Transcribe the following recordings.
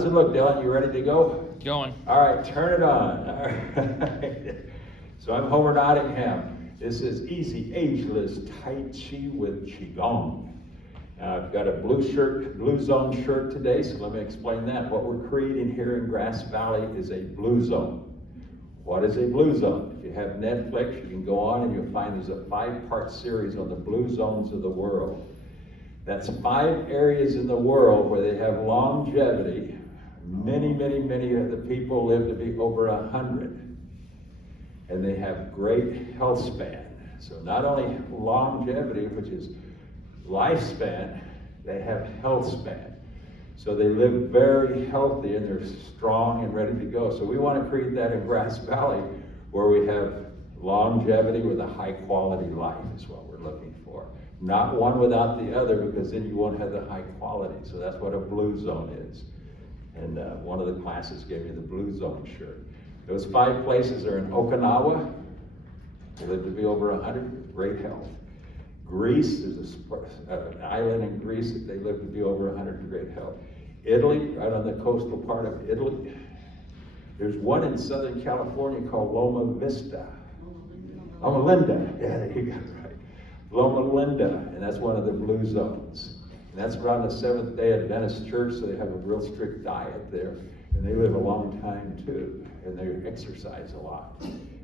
How's it look, Dylan? You ready to go? Going. All right, turn it on. All right. So I'm Homer Nottingham. This is Easy Ageless Tai Chi with Qigong. I've got a blue zone shirt today, so let me explain that. What we're creating here in Grass Valley is a blue zone. What is a blue zone? If you have Netflix, you can go on and you'll find there's a 5-part series on the blue zones of the world. That's 5 areas in the world where they have longevity. Many of the people live to be over 100. And they have great health span. So not only longevity, which is lifespan, they have health span. So they live very healthy and they're strong and ready to go. So we want to create that in Grass Valley where we have longevity with a high quality life is what we're looking for. Not one without the other, because then you won't have the high quality. So that's what a blue zone is. And one of the classes gave me the blue zone shirt. Those 5 places are in Okinawa. They live to be over 100 with great health. Greece, there's an island in Greece that they live to be over 100 with great health. Italy, right on the coastal part of Italy. There's one in Southern California called Loma Linda. Yeah, there you go, right. Loma Linda, and that's one of the blue zones. And that's around the Seventh-day Adventist church, so they have a real strict diet there. And they live a long time too, and they exercise a lot.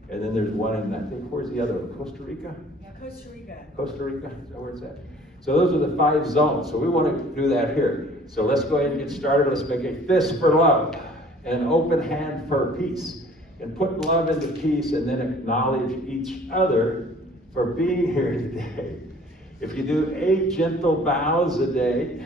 And then there's one in, I think, where's the other one? Costa Rica? Yeah, Costa Rica. Costa Rica, is that where it's at? So those are the 5 zones. So we want to do that here. So let's go ahead and get started. Let's make a fist for love, an open hand for peace, and put love into peace, and then acknowledge each other for being here today. If you do 8 gentle bows a day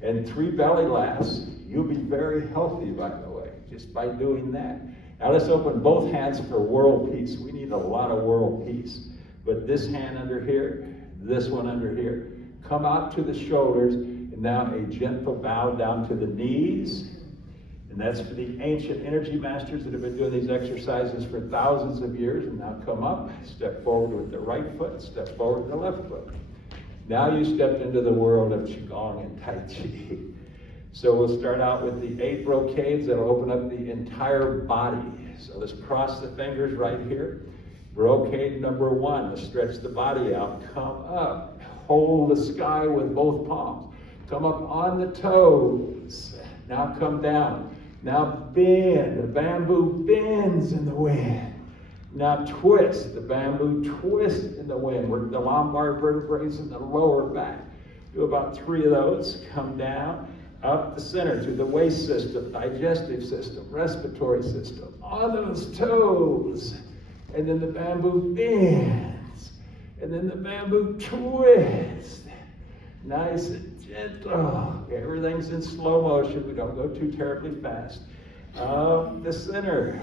and 3 belly laughs, you'll be very healthy, by the way, just by doing that. Now let's open both hands for world peace. We need a lot of world peace. But this hand under here, this one under here. Come out to the shoulders, and now a gentle bow down to the knees. And that's for the ancient energy masters that have been doing these exercises for thousands of years. And now come up, step forward with the right foot, step forward with the left foot. Now you stepped into the world of Qigong and Tai Chi. So we'll start out with the 8 brocades that'll open up the entire body. So let's cross the fingers right here. Brocade number 1, let's stretch the body out. Come up, hold the sky with both palms. Come up on the toes. Now come down. Now bend, the bamboo bends in the wind. Now twist, the bamboo twists in the wind. Work the lumbar vertebrae and the lower back. Do about 3 of those. Come down, up the center through the waist system, digestive system, respiratory system. On those toes. And then the bamboo bends. And then the bamboo twists. Nice and gentle. Okay, everything's in slow motion. We don't go too terribly fast. Up the center.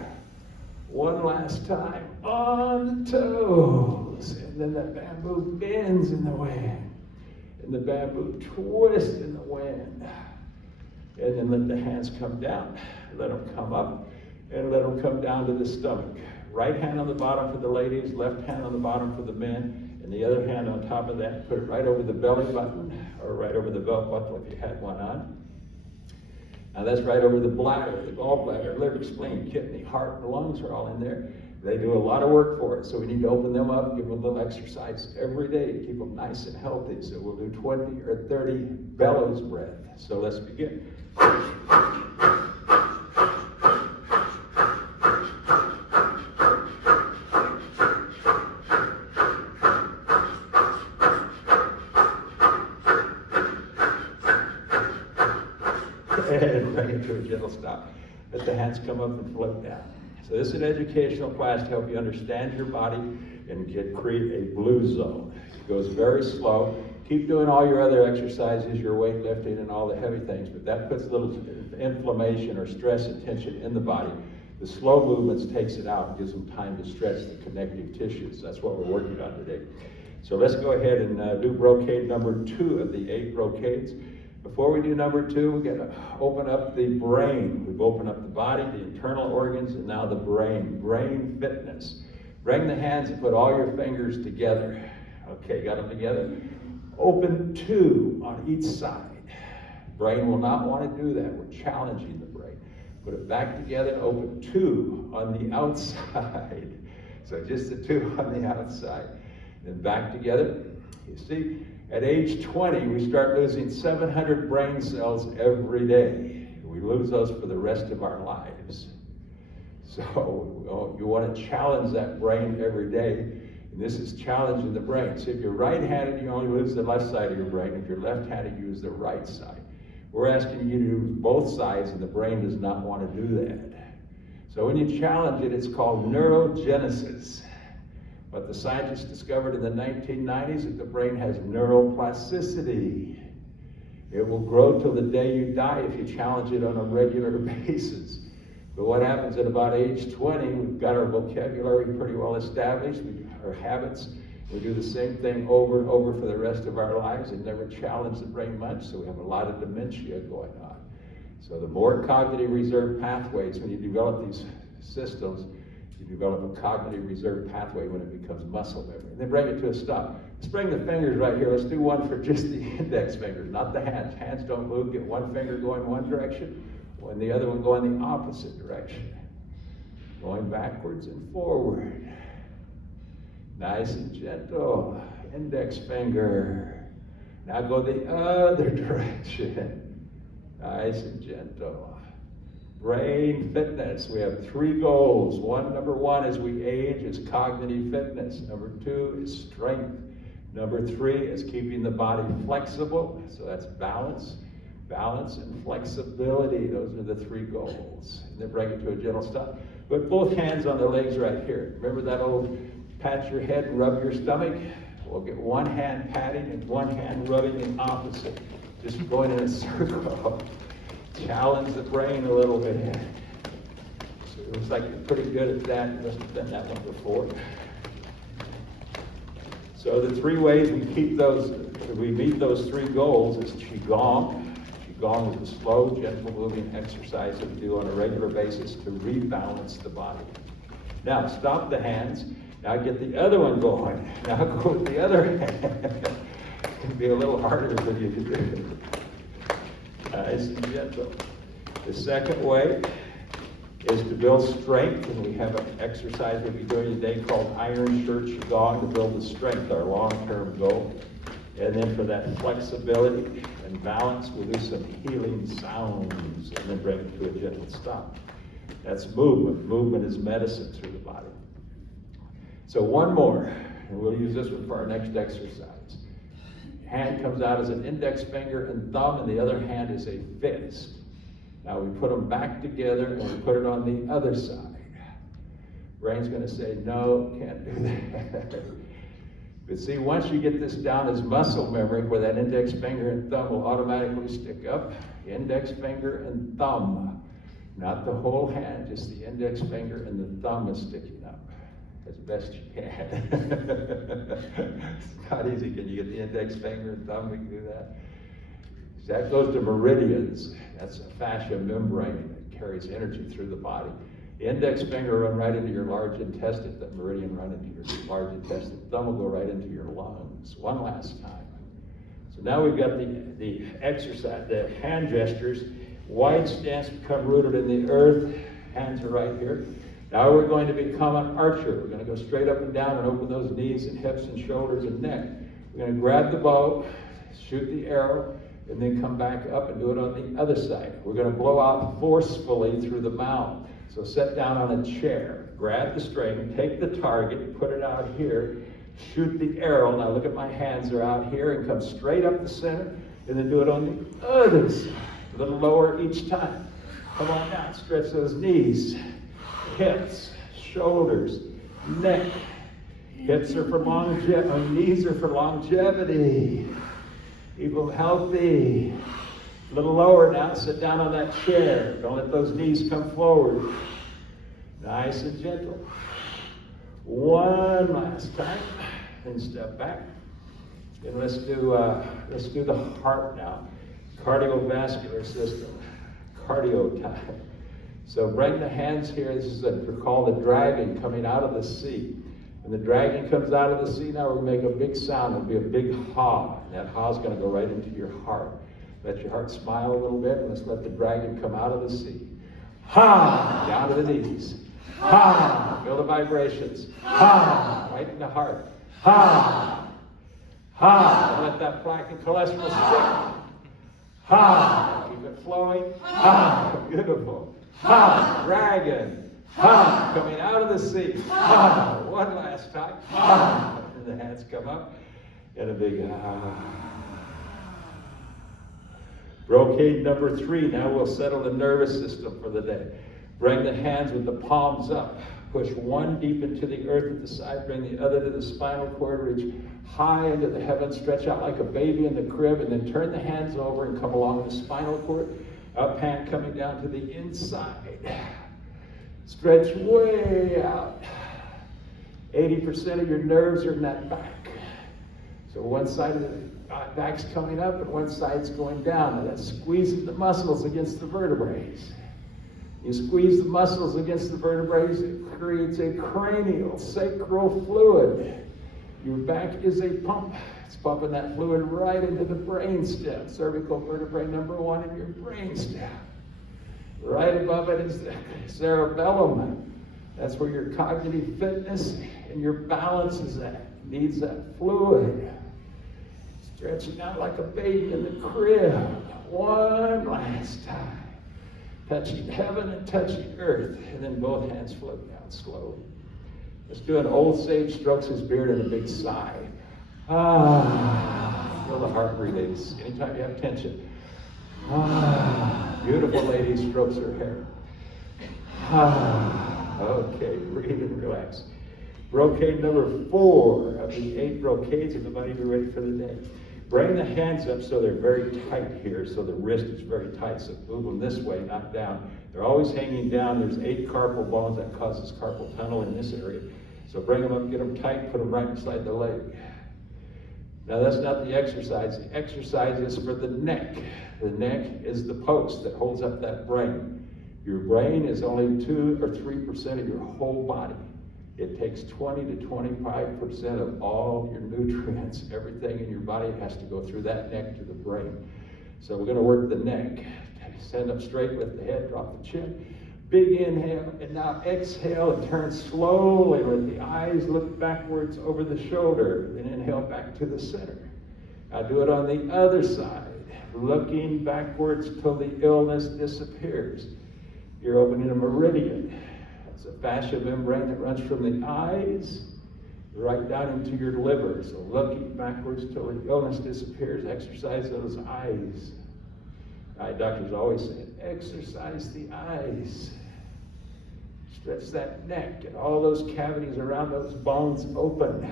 One last time. On the toes. And then the bamboo bends in the wind. And the bamboo twists in the wind. And then let the hands come down. Let them come up. And let them come down to the stomach. Right hand on the bottom for the ladies, left hand on the bottom for the men, and the other hand on top of that. Put it right over the belly button, or right over the belt buckle if you had one on. Now that's right over the bladder, the gallbladder, liver, spleen, kidney, heart, and lungs are all in there. They do a lot of work for it, so we need to open them up, give them a little exercise every day to keep them nice and healthy. So we'll do 20 or 30 bellows breath. So let's begin. And bring it to a gentle stop. Let the hands come up and float down. So this is an educational class to help you understand your body and create a blue zone. It goes very slow. Keep doing all your other exercises, your weightlifting and all the heavy things, but that puts a little inflammation or stress and tension in the body. The slow movements takes it out and gives them time to stretch the connective tissues. That's what we're working on today. So let's go ahead and do brocade number 2 of the 8 brocades. Before we do number 2, we're going to open up the brain. We've opened up the body, the internal organs, and now the brain. Brain fitness. Bring the hands and put all your fingers together. Okay, got them together? Open 2 on each side. Brain will not want to do that. We're challenging the brain. Put it back together and open 2 on the outside. So just the 2 on the outside. Then back together. You see, at age 20, we start losing 700 brain cells every day. We lose those for the rest of our lives. So you want to challenge that brain every day. And this is challenging the brain. So if you're right-handed, you only lose the left side of your brain. If you're left-handed, you use the right side. We're asking you to use both sides, and the brain does not want to do that. So when you challenge it, it's called neurogenesis. But the scientists discovered in the 1990s that the brain has neuroplasticity. It will grow till the day you die if you challenge it on a regular basis. But what happens at about age 20, we've got our vocabulary pretty well established, our habits. We do the same thing over and over for the rest of our lives and never challenge the brain much, so we have a lot of dementia going on. So the more cognitive reserve pathways, when you develop these systems, you develop a cognitive reserve pathway when it becomes muscle memory. And then bring it to a stop. Let's bring the fingers right here. Let's do one for just the index fingers, not the hands. Hands don't move. Get one finger going one direction, and the other one going the opposite direction. Going backwards and forward. Nice and gentle. Index finger. Now go the other direction. Nice and gentle. Brain fitness. We have 3 goals. Number one, as we age, is cognitive fitness. Number 2 is strength. Number 3 is keeping the body flexible. So that's balance and flexibility. Those are the 3 goals. And then bring it to a gentle stop. Put both hands on the legs right here. Remember that old pat your head and rub your stomach? We'll get one hand patting and one hand rubbing the opposite. Just going in a circle. Challenge the brain a little bit. So it looks like you're pretty good at that. You must have done that one before. So the 3 ways we meet those 3 goals is Qigong. Qigong is a slow, gentle moving exercise that we do on a regular basis to rebalance the body. Now stop the hands. Now get the other one going. Now go with the other hand. It's going to be a little harder for you to do. Nice and gentle. The second way is to build strength, and we have an exercise we'll be doing today called Iron Shirt Qigong to build the strength, our long-term goal. And then for that flexibility and balance, we'll do some healing sounds and then bring it to a gentle stop. That's movement. Movement is medicine through the body. So one more, and we'll use this one for our next exercise. Hand comes out as an index finger and thumb, and the other hand is a fist. Now we put them back together and we put it on the other side. Brain's going to say, no, can't do that. But see, once you get this down as muscle memory, where that index finger and thumb will automatically stick up, index finger and thumb. Not the whole hand, just the index finger and the thumb is sticking up as best you can. It's not easy. Can you get the index finger and thumb? We can do that. That goes to meridians. That's a fascia membrane that carries energy through the body. The index finger run right into your large intestine. That meridian run into your large intestine. Thumb will go right into your lungs. One last time. So now we've got the exercise, the hand gestures. Wide stance, become rooted in the earth. Hands are right here. Now we're going to become an archer. We're going to go straight up and down and open those knees and hips and shoulders and neck. We're going to grab the bow, shoot the arrow, and then come back up and do it on the other side. We're going to blow out forcefully through the mouth. So sit down on a chair, grab the string, take the target, put it out here, shoot the arrow. Now look at my hands, they're out here, and come straight up the center, and then do it on the other side. A little lower each time. Come on down, stretch those knees, hips, shoulders, neck. Hips are for longevity, knees are for longevity. Keep them healthy. A little lower now, sit down on that chair. Don't let those knees come forward. Nice and gentle. One last time, then step back. Then let's do the heart now. Cardiovascular system, cardio time. So bring the hands here. This is we call the dragon coming out of the sea. When the dragon comes out of the sea, now we're going to make a big sound. It'll be a big ha. And that ha is going to go right into your heart. Let your heart smile a little bit, and let's let the dragon come out of the sea. Ha! Down to the knees. Ha! Feel the vibrations. Ha! Right in the heart. Ha! Ha! And let that plaque and cholesterol stick. Ha! Keep it flowing. Ha! Beautiful. Ha! Dragon. Ha! Coming out of the sea. Ha! One last time. Ha! And the hands come up. And a big ah. Brocade number 3. Now we'll settle the nervous system for the day. Bring the hands with the palms up. Push one deep into the earth at the side. Bring the other to the spinal cord. Reach high into the heavens. Stretch out like a baby in the crib. And then turn the hands over and come along the spinal cord. Up hand coming down to the inside. Stretch way out. 80% of your nerves are in that back. So one side of the back's coming up and one side's going down. And that's squeezing the muscles against the vertebrae. You squeeze the muscles against the vertebrae, it creates a cranial sacral fluid. Your back is a pump. It's pumping that fluid right into the brainstem. Cervical vertebrae number 1 in your brainstem. Right above it is the cerebellum. That's where your cognitive fitness and your balance is at. It needs that fluid. Stretching out like a baby in the crib. One last time. Touching heaven and touching earth. And then both hands float down slowly. Let's do an old sage strokes his beard and a big sigh. Ah. Feel the heart release. Anytime you have tension. Ah. Beautiful lady strokes her hair. Ah. Okay, breathe and relax. Brocade number 4 of the 8 brocades. Everybody be ready for the day. Bring the hands up so they're very tight here, so the wrist is very tight. So move them this way, not down. They're always hanging down. There's 8 carpal bones that causes carpal tunnel in this area. So bring them up, get them tight, put them right inside the leg. Now that's not the exercise. The exercise is for the neck. The neck is the post that holds up that brain. Your brain is only 2 or 3% of your whole body. It takes 20 to 25% of all your nutrients. Everything in your body has to go through that neck to the brain. So we're going to work the neck. Stand up straight, lift the head, drop the chin. Big inhale, and now exhale and turn slowly. Let the eyes look backwards over the shoulder. Then inhale back to the center. Now do it on the other side. Looking backwards till the illness disappears. You're opening a meridian. It's a fascia membrane that runs from the eyes right down into your liver. So looking backwards till the illness disappears, exercise those eyes. Eye doctors always say, exercise the eyes. Stretch that neck and all those cavities around those bones open.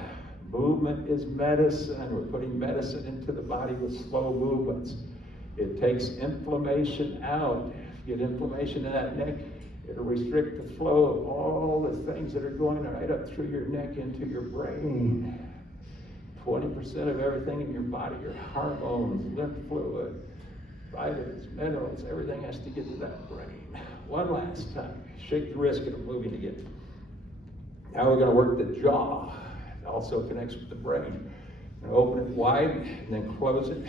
Movement is medicine. We're putting medicine into the body with slow movements. It takes inflammation out. If you get inflammation in that neck, it'll restrict the flow of all the things that are going right up through your neck into your brain. 20% of everything in your body, your hormones, lymph fluid, vitamins, minerals, everything has to get to that brain. One last time. Shake the wrist, get it moving again. Now we're going to work the jaw. It also connects with the brain. Open it wide and then close it.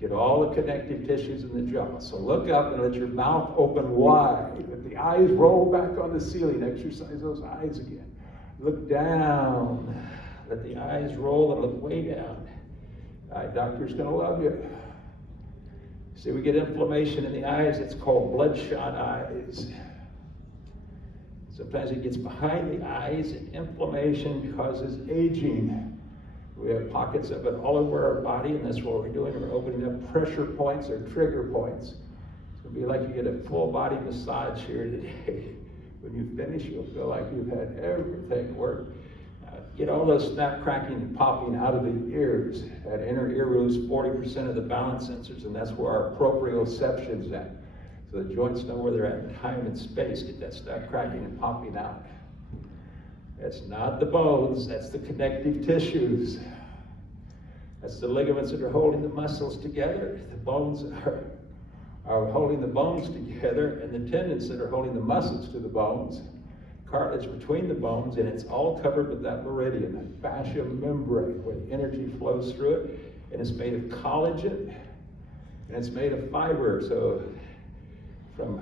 Get all the connective tissues in the jaw. So look up and let your mouth open wide. Let the eyes roll back on the ceiling. Exercise those eyes again. Look down. Let the eyes roll and look way down. Eye doctor's going to love you. See, we get inflammation in the eyes. It's called bloodshot eyes. Sometimes it gets behind the eyes, and inflammation causes aging. We have pockets of it all over our body, and that's what we're doing. We're opening up pressure points or trigger points. It's going to be like you get a full body massage here today. When you finish, you'll feel like you've had everything work. Get all those snap, cracking, and popping out of the ears. That inner ear we lose 40% of the balance sensors, and that's where our proprioception's at. So the joints know where they're at in time and space. Get that snap, cracking, and popping out. That's not the bones, that's the connective tissues. That's the ligaments that are holding the muscles together. The bones are holding the bones together, and the tendons that are holding the muscles to the bones. Cartilage between the bones, and it's all covered with that meridian, that fascia membrane, where the energy flows through it, and it's made of collagen. And it's made of fiber, so from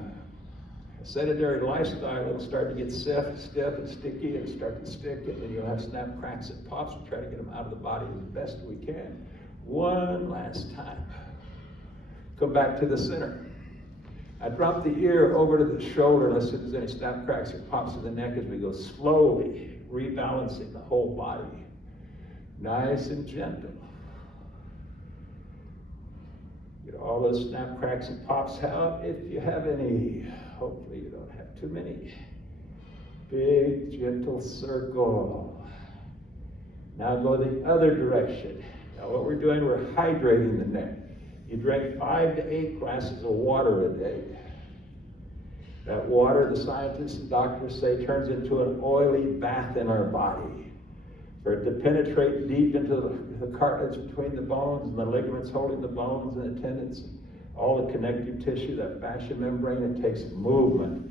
a sedentary lifestyle, it'll start to get stiff and sticky and start to stick, and then you'll have snap, cracks, and pops. We'll try to get them out of the body as best we can. One last time. Come back to the center. I drop the ear over to the shoulder. Let's see if there's any snap, cracks, or pops in the neck as we go slowly, rebalancing the whole body. Nice and gentle. Get all those snap, cracks, and pops out if you have any. Hopefully you don't have too many. Big, gentle circle. Now go the other direction. Now what we're doing, we're hydrating the neck. You drink 5 to 8 glasses of water a day. That water, the scientists and doctors say, turns into an oily bath in our body. For it to penetrate deep into the cartilage between the bones and the ligaments holding the bones and the tendons, all the connective tissue, that fascia membrane, it takes movement.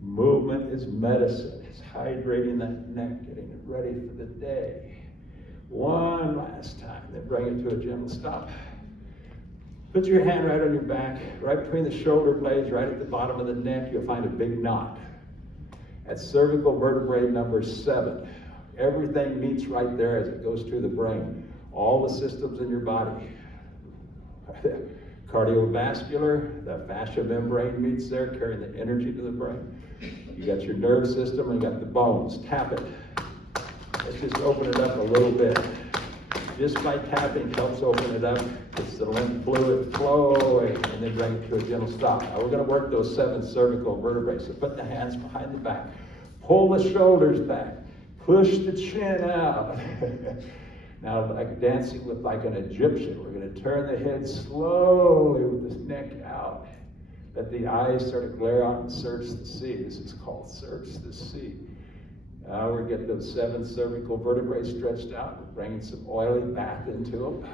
Movement is medicine. It's hydrating that neck, getting it ready for the day. One last time, then bring it to a gentle stop. Put your hand right on your back, right between the shoulder blades, right at the bottom of the neck. You'll find a big knot. That's cervical vertebrae number 7. Everything meets right there as it goes through the brain. All the systems in your body. Cardiovascular, the fascia membrane meets there, carrying the energy to the brain. You got your nerve system and you got the bones. Tap it. Let's just open it up a little bit. Just by tapping helps open it up. It's the lymph fluid flowing, and then bring it to a gentle stop. Now we're going to work those 7 cervical vertebrae. So put the hands behind the back. Pull the shoulders back. Push the chin out. Now, like dancing with like an Egyptian, we're going to turn the head slowly with the neck out. Let the eyes sort of glare out and search the sea. This is called search the sea. Now we get those 7 cervical vertebrae stretched out. We're bringing some oily bath into them.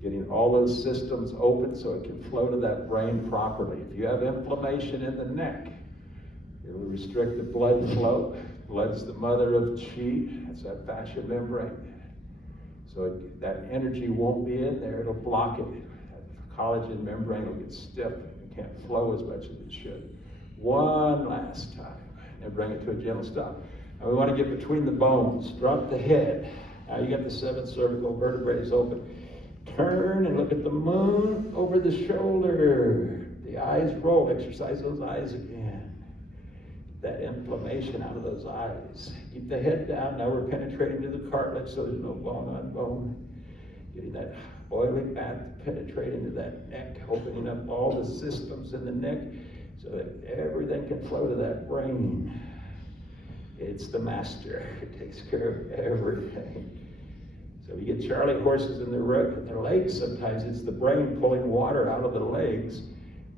Getting all those systems open so it can flow to that brain properly. If you have inflammation in the neck, it will restrict the blood flow. Blood's the mother of Qi. That's that fascia membrane. So that energy won't be in there. It'll block it. That collagen membrane will get stiff. It can't flow as much as it should. One last time. And bring it to a gentle stop. Now we want to get between the bones. Drop the head. Now you got the 7 cervical vertebrae open. Turn and look at the moon over the shoulder. The eyes roll. Exercise those eyes again. That inflammation out of those eyes. Keep the head down. Now we're penetrating to the cartilage so there's no bone on bone. Getting that oily bath to penetrate into that neck, opening up all the systems in the neck so that everything can flow to that brain. It's the master. It takes care of everything. So you get Charlie horses in their legs. Sometimes it's the brain pulling water out of the legs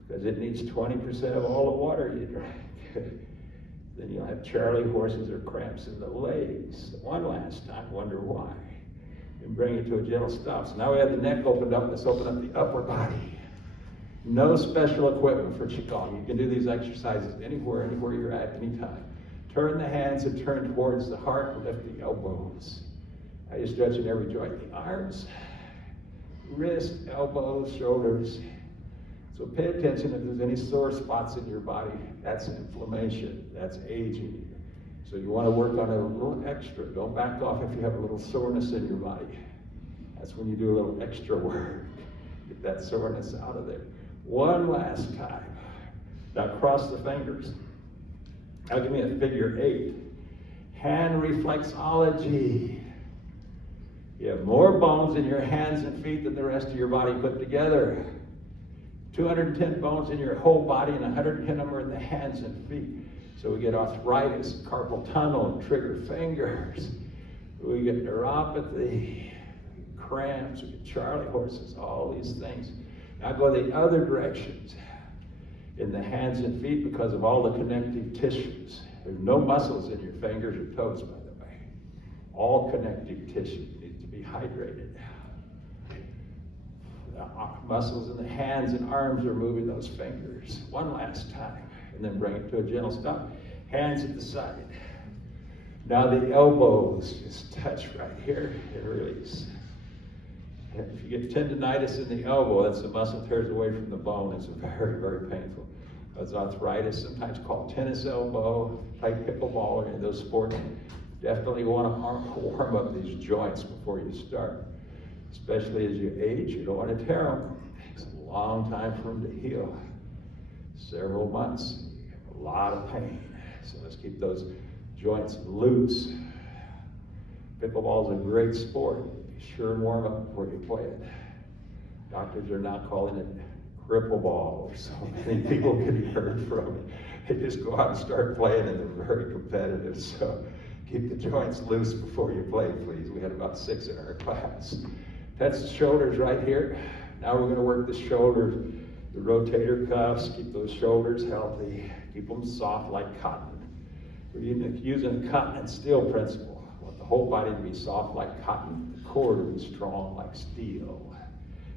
because it needs 20% of all the water you drink. Then you'll have Charlie horses or cramps in the legs. One last time, wonder why. And bring it to a gentle stop. So now we have the neck opened up. Let's open up the upper body. No special equipment for Qigong. You can do these exercises anywhere you're at, anytime. Turn the hands and turn towards the heart and lift the elbows. Now you're stretching every joint. The arms, wrist, elbows, shoulders. So pay attention if there's any sore spots in your body. That's inflammation. That's aging. So you want to work on it a little extra. Don't back off if you have a little soreness in your body. That's when you do a little extra work. Get that soreness out of there. One last time. Now cross the fingers. Now give me a figure 8. Hand reflexology. You have more bones in your hands and feet than the rest of your body put together. 210 bones in your whole body, and 110 of them are in the hands and feet. So we get arthritis, carpal tunnel, and trigger fingers. We get neuropathy, cramps, we get Charlie horses, all these things. Now go the other directions in the hands and feet because of all the connective tissues. There's no muscles in your fingers or toes, by the way. All connective tissue needs to be hydrated. The muscles in the hands and arms are moving those fingers. One last time, and then bring it to a gentle stop. Hands at the side. Now the elbows just touch right here and release. If you get tendonitis in the elbow, that's the muscle tears away from the bone. It's very, very painful. It's arthritis, sometimes called tennis elbow, play pickleball, or any of those sports. Definitely want to warm up these joints before you start. Especially as you age, you don't want to tear them. It takes a long time for them to heal. Several months, a lot of pain. So let's keep those joints loose. Pickleball is a great sport. Be sure and warm up before you play it. Doctors are now calling it crippleball, or so many people getting hurt from it. They just go out and start playing, and they're very competitive. So keep the joints loose before you play, please. We had about 6 in our class. That's the shoulders right here. Now we're going to work the shoulders, the rotator cuffs. Keep those shoulders healthy. Keep them soft like cotton. We're using the cotton and steel principle. I want the whole body to be soft like cotton, the core to be strong like steel.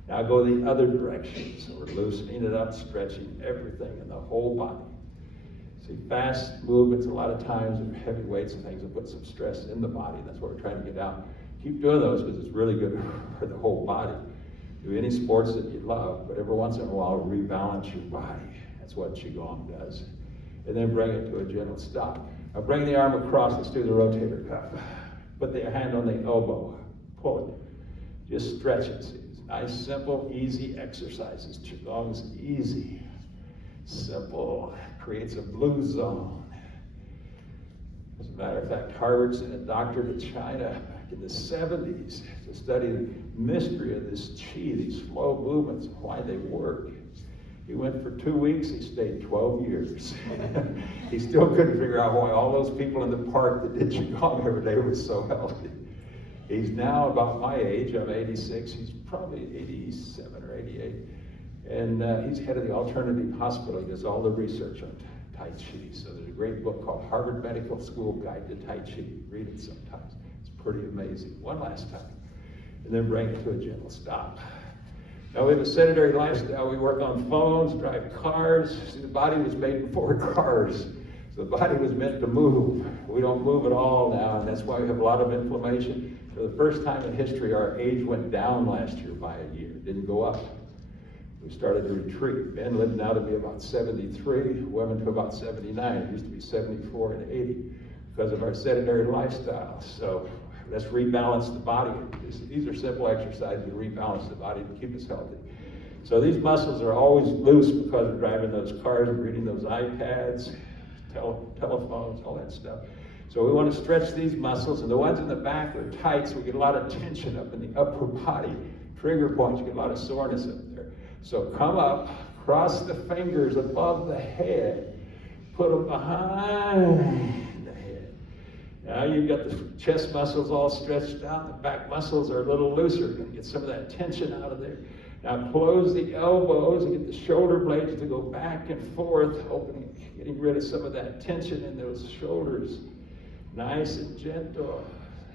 Now go the other direction. So we're loosening it up, stretching everything in the whole body. See, fast movements a lot of times, or heavy weights and things, will put some stress in the body. That's what we're trying to get out. Keep doing those because it's really good for the whole body. Do any sports that you love, but every once in a while rebalance your body. That's what Qigong does. And then bring it to a gentle stop. Now bring the arm across. Let's do the rotator cuff. Put the hand on the elbow. Pull it. Just stretch it. See, it's nice, simple, easy exercises. Qigong's easy. Simple. Creates a blue zone. As a matter of fact, Harvard sent a doctor to China back in the 70s to study the mystery of this qi, these slow movements, and why they work. He went for 2 weeks, he stayed 12 years. He still couldn't figure out why all those people in the park that did Qigong every day were so healthy. He's now about my age, I'm 86, he's probably 87 or 88. And he's head of the alternative hospital. He does all the research on Tai Chi. So there's a great book called Harvard Medical School Guide to Tai Chi. Read it sometimes. It's pretty amazing. One last time. And then bring it to a gentle stop. Now we have a sedentary lifestyle. We work on phones, drive cars. See, the body was made before cars. So the body was meant to move. We don't move at all now, and that's why we have a lot of inflammation. For the first time in history, our age went down last year by a year. It didn't go up. We started to retreat. Men live now to be about 73, women to about 79. It used to be 74 and 80 because of our sedentary lifestyle. So let's rebalance the body. These are simple exercises to rebalance the body to keep us healthy. So these muscles are always loose because we're driving those cars and reading those iPads, telephones, all that stuff. So we want to stretch these muscles, and the ones in the back are tight, so we get a lot of tension up in the upper body. Trigger points, you get a lot of soreness up there. So come up, cross the fingers above the head, put them behind the head. Now you've got the chest muscles all stretched out, the back muscles are a little looser. You're going to get some of that tension out of there. Now close the elbows and get the shoulder blades to go back and forth, opening, getting rid of some of that tension in those shoulders. Nice and gentle.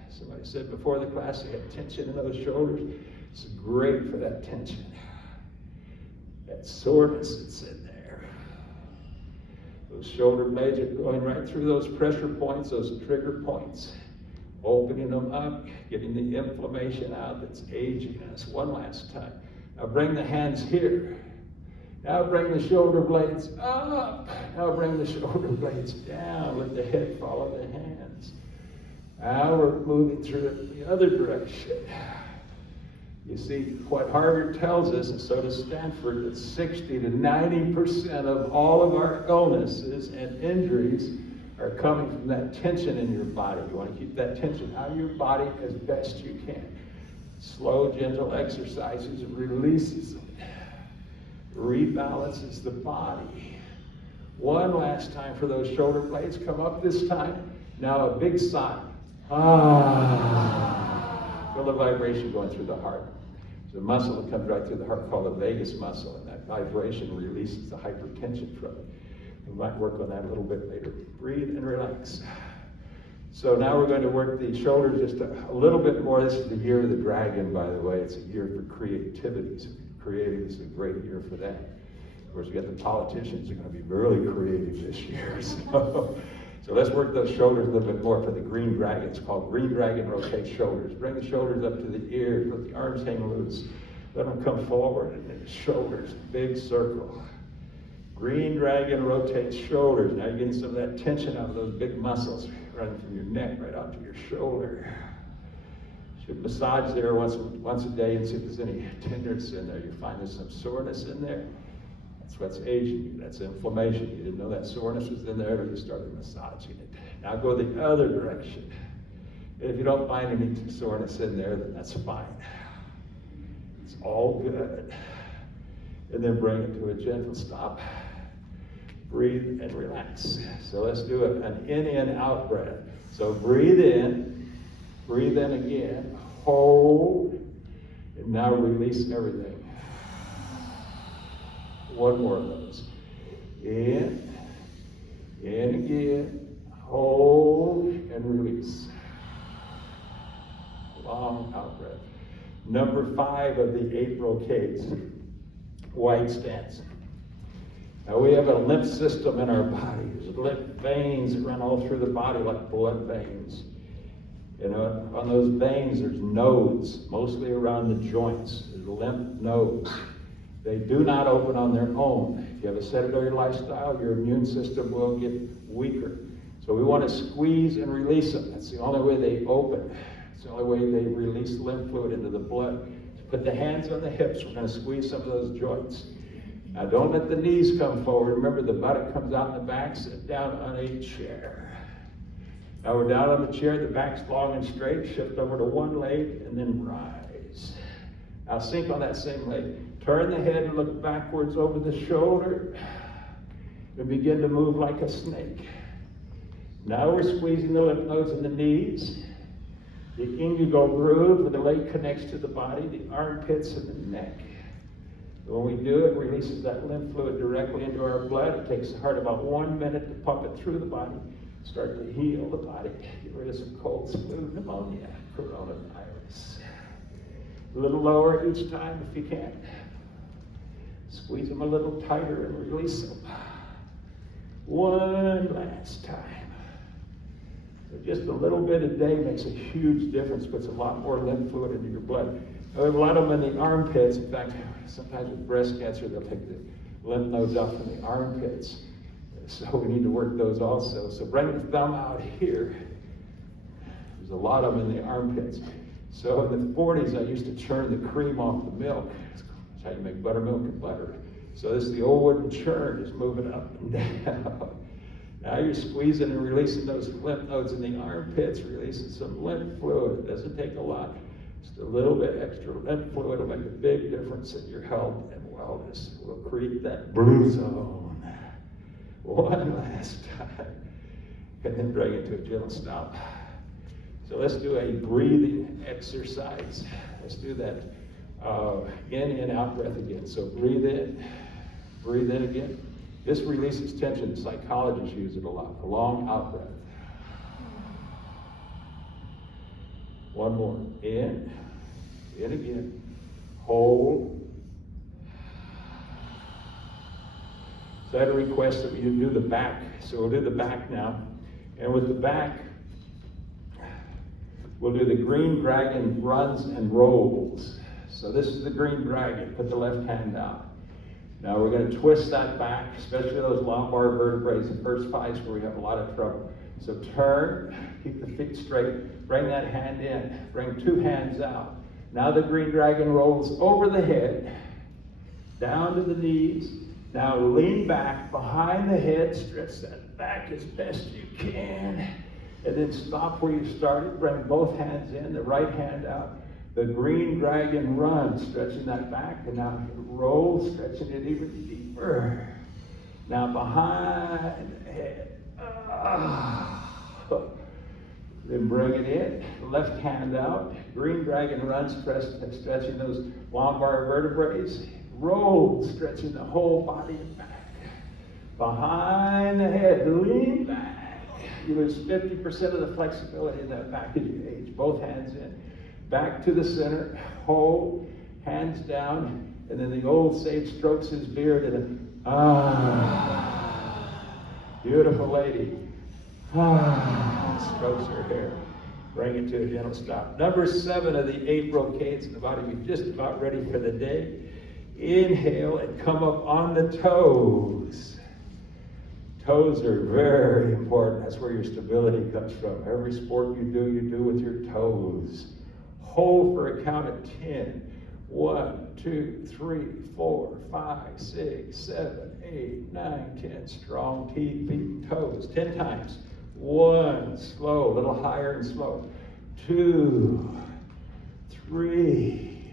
Somebody said before the class they had tension in those shoulders. It's great for that tension. That soreness that's in there. Those shoulder blades are going right through those pressure points, those trigger points. Opening them up, getting the inflammation out that's aging us. One last time. Now bring the hands here. Now bring the shoulder blades up. Now bring the shoulder blades down. Let the head follow the hands. Now we're moving through it the other direction. You see, what Harvard tells us, and so does Stanford, that 60 to 90% of all of our illnesses and injuries are coming from that tension in your body. You want to keep that tension out of your body as best you can. Slow, gentle exercises releases it. Rebalances the body. One last time for those shoulder blades. Come up this time. Now a big sigh. Feel the vibration going through the heart. There's a muscle that comes right through the heart called the vagus muscle, and that vibration releases the hypertension from it. We might work on that a little bit later. Breathe and relax. So now we're going to work the shoulders just a little bit more. This is the year of the dragon, by the way. It's a year for creativity. So creative is a great year for that. Of course, we got the politicians who are going to be really creative this year. So let's work those shoulders a little bit more for the green dragon. It's called green dragon rotate shoulders. Bring the shoulders up to the ears, let the arms hang loose. Let them come forward and then the shoulders, big circle. Green dragon rotates shoulders. Now you're getting some of that tension out of those big muscles running from your neck right out to your shoulder. Should massage there once a day and see if there's any tenderness in there. You find there's some soreness in there. That's what's aging you. That's inflammation. You didn't know that soreness was in there, but you started massaging it. Now go the other direction. If you don't find any soreness in there, then that's fine. It's all good. And then bring it to a gentle stop. Breathe and relax. So let's do an in, out breath. So breathe in again, hold, and now release everything. One more of those. In again, hold, and release. Long out breath. Number 5 of the 8 brocades, wide stance. Now we have a lymph system in our body. There's lymph veins that run all through the body like blood veins. You know, on those veins there's nodes, mostly around the joints. There's lymph nodes. They do not open on their own. If you have a sedentary lifestyle, your immune system will get weaker. So we want to squeeze and release them. That's the only way they open. It's the only way they release lymph fluid into the blood. Put the hands on the hips. We're going to squeeze some of those joints. Now don't let the knees come forward. Remember, the buttock comes out in the back. Sit down on a chair. Now we're down on the chair. The back's long and straight. Shift over to one leg and then rise. Now sink on that same leg. Turn the head and look backwards over the shoulder. And begin to move like a snake. Now we're squeezing the lymph nodes in the knees. The inguinal groove where the leg connects to the body, the armpits and the neck. When we do it, releases that lymph fluid directly into our blood. It takes the heart about 1 minute to pump it through the body. Start to heal the body. Get rid of some colds, flu, pneumonia, coronavirus. A little lower each time if you can. Squeeze them a little tighter and release them. One last time. So just a little bit a day makes a huge difference, puts a lot more lymph fluid into your blood. Now, we have a lot of them in the armpits. In fact, sometimes with breast cancer, they'll take the lymph nodes out from the armpits. So we need to work those also. So bring the thumb out here. There's a lot of them in the armpits. So in the 40s, I used to churn the cream off the milk. That's how you make buttermilk and butter. So this is the old wooden churn, just moving up and down. Now you're squeezing and releasing those lymph nodes in the armpits, releasing some lymph fluid. It doesn't take a lot. Just a little bit extra lymph fluid will make a big difference in your health and wellness. We'll create that blue zone. One last time. And then bring it to a gentle stop. So let's do a breathing exercise. Let's do that in and out breath again. So breathe in again. This releases tension. Psychologists use it a lot. A long out breath. One more. In again. Hold. So I had a request that you do the back. So we'll do the back now. And with the back, we'll do the green dragon runs and rolls. So this is the green dragon. Put the left hand out. Now we're going to twist that back, especially those lumbar vertebrae, the first 5 is where we have a lot of trouble. So turn, keep the feet straight, bring that hand in, bring 2 hands out. Now the green dragon rolls over the head, down to the knees. Now lean back behind the head, stretch that back as best you can, and then stop where you started. Bring both hands in, the right hand out. The green dragon runs, stretching that back, and now roll, stretching it even deeper. Now behind the head. Then bring it in, left hand out. Green dragon runs, stretching those lumbar vertebrae. Roll, stretching the whole body and back. Behind the head, lean back. You lose 50% of the flexibility in that back as you age. Both hands in. Back to the center, hold, hands down, and then the old sage strokes his beard and beautiful lady. Strokes her hair. Bring it to a gentle stop. Number 7 of the 8 brocades in the body. You're just about ready for the day. Inhale and come up on the toes. Toes are very important. That's where your stability comes from. Every sport you do with your toes. Hold for a count of 10. 1, 2, 3, 4, 5, 6, 7, 8, 9, 10. Strong feet and toes. 10 times. 1, slow, a little higher and slow. 2, 3,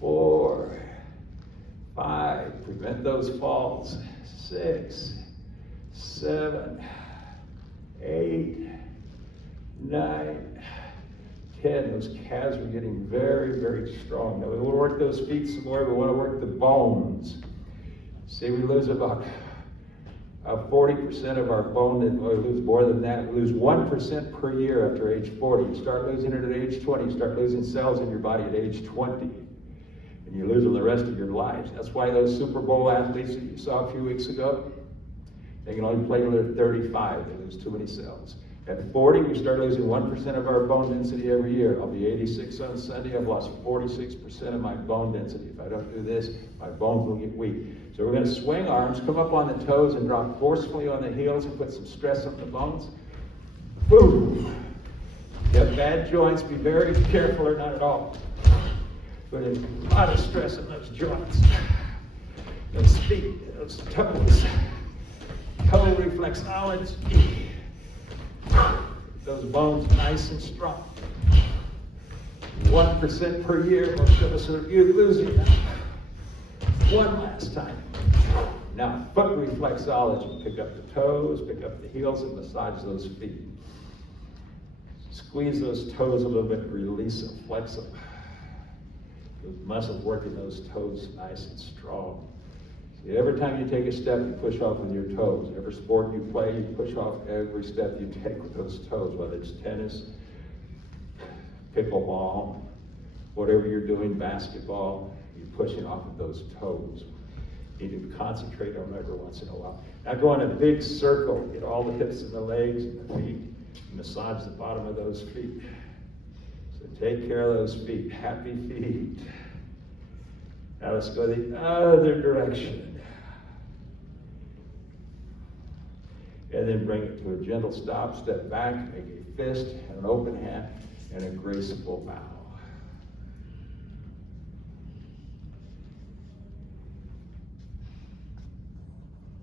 4, 5. Prevent those falls. 6, 7, 8, 9, 10. Those calves are getting very, very strong. Now we want to work those feet some more. We want to work the bones. See, we lose about 40% of our bone, and we lose more than that. We lose 1% per year after age 40. You start losing it at age 20. You start losing cells in your body at age 20. And you lose them the rest of your lives. That's why those Super Bowl athletes that you saw a few weeks ago, they can only play till they're 35. They lose too many cells. At 40, we start losing 1% of our bone density every year. I'll be 86 on Sunday. I've lost 46% of my bone density. If I don't do this, my bones will get weak. So we're going to swing arms, come up on the toes, and drop forcefully on the heels and put some stress on the bones. Boom! If you have bad joints, be very careful or not at all. Put a lot of stress on those joints. Those feet, those toes. Toe reflexology. Those bones nice and strong. 1% per year, most of us are losing them. One last time. Now, foot reflexology. Pick up the toes, pick up the heels, and massage those feet. Squeeze those toes a little bit, release them, flex them. Those muscles working those toes nice and strong. See, every time you take a step, you push off with your toes. Every sport you play, you push off every step you take with those toes, whether it's tennis, pickleball, whatever you're doing, basketball, you're pushing off with those toes. You need to concentrate on them every once in a while. Now go in a big circle, get all the hips and the legs and the feet, massage the bottom of those feet. So take care of those feet, happy feet. Now let's go the other direction. And then bring it to a gentle stop, step back, make a fist, and an open hand, and a graceful bow.